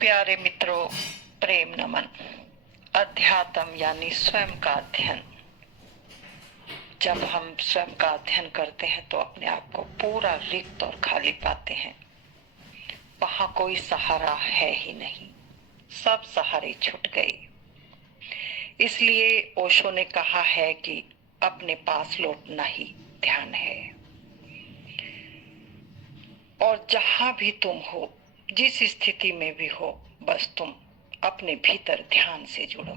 प्यारे मित्रों, प्रेम नमन। अध्यात्म यानी स्वयं का अध्ययन। जब हम स्वयं का अध्ययन करते हैं तो अपने आप को पूरा रिक्त और खाली पाते हैं। वहां कोई सहारा है ही नहीं, सब सहारे छूट गए। इसलिए ओशो ने कहा है कि अपने पास लौटना ही ध्यान है। और जहां भी तुम हो, जिस स्थिति में भी हो, बस तुम अपने भीतर ध्यान से जुड़ो।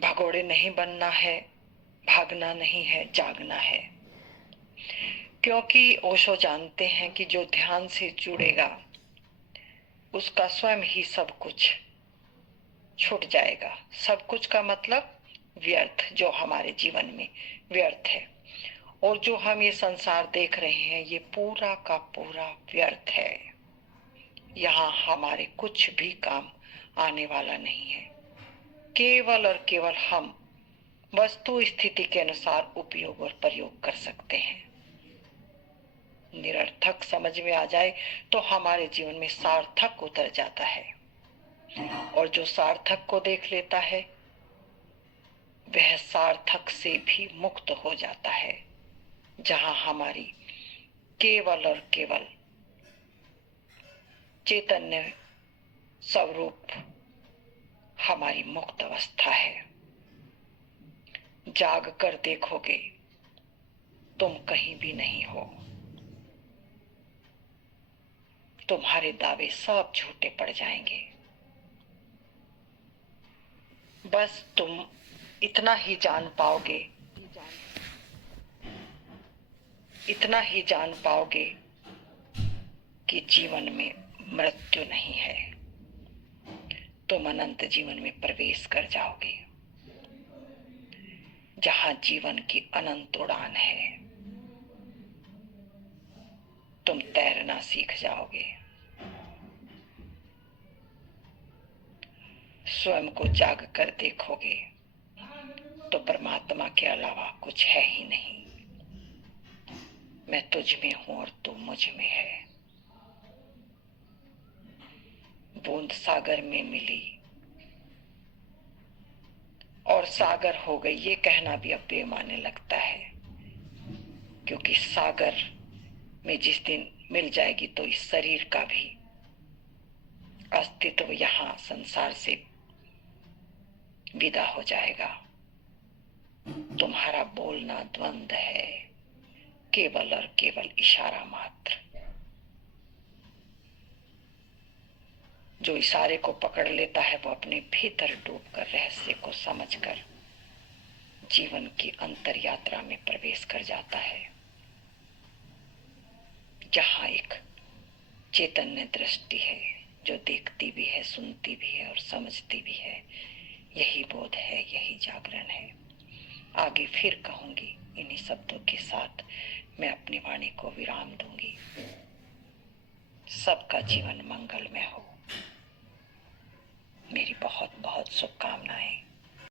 भगोड़े नहीं बनना है, भागना नहीं है, जागना है। क्योंकि ओशो जानते हैं कि जो ध्यान से जुड़ेगा उसका स्वयं ही सब कुछ छूट जाएगा। सब कुछ का मतलब व्यर्थ, जो हमारे जीवन में व्यर्थ है। और जो हम ये संसार देख रहे हैं ये पूरा का पूरा व्यर्थ है। यहाँ हमारे कुछ भी काम आने वाला नहीं है। केवल और केवल हम वस्तु स्थिति के अनुसार उपयोग और प्रयोग कर सकते हैं। निरर्थक समझ में आ जाए तो हमारे जीवन में सार्थक उतर जाता है। और जो सार्थक को देख लेता है वह सार्थक से भी मुक्त हो जाता है, जहां हमारी केवल और केवल चैतन्य स्वरूप हमारी मुक्त अवस्था है। जाग कर देखोगे तुम कहीं भी नहीं हो। तुम्हारे दावे सब झूठे पड़ जाएंगे। बस तुम इतना ही जान पाओगे, इतना ही जान पाओगे कि जीवन में मृत्यु नहीं है। तुम अनंत जीवन में प्रवेश कर जाओगे, जहां जीवन की अनंत उड़ान है। तुम तैरना सीख जाओगे। स्वयं को जाग कर देखोगे तो परमात्मा के अलावा कुछ है ही नहीं। मैं तुझ में हूं और तू मुझ में है। बूंद सागर में मिली और सागर हो गई, ये कहना भी अब बेमाने लगता है। क्योंकि सागर में जिस दिन मिल जाएगी तो इस शरीर का भी अस्तित्व यहाँ संसार से विदा हो जाएगा। तुम्हारा बोलना द्वंद है, केवल और केवल इशारा मात्र। जो इशारे को पकड़ लेता है वो अपने भीतर डूबकर रहस्य को समझकर जीवन की अंतर यात्रा में प्रवेश कर जाता है, जहां एक चैतन्य दृष्टि है जो देखती भी है, सुनती भी है और समझती भी है। यही बोध है, यही जागरण है। आगे फिर कहूंगी। इन्हीं शब्दों के साथ मैं अपनी वाणी को विराम दूंगी। सबका जीवन मंगलमय हो। मेरी बहुत बहुत शुभकामनाएं।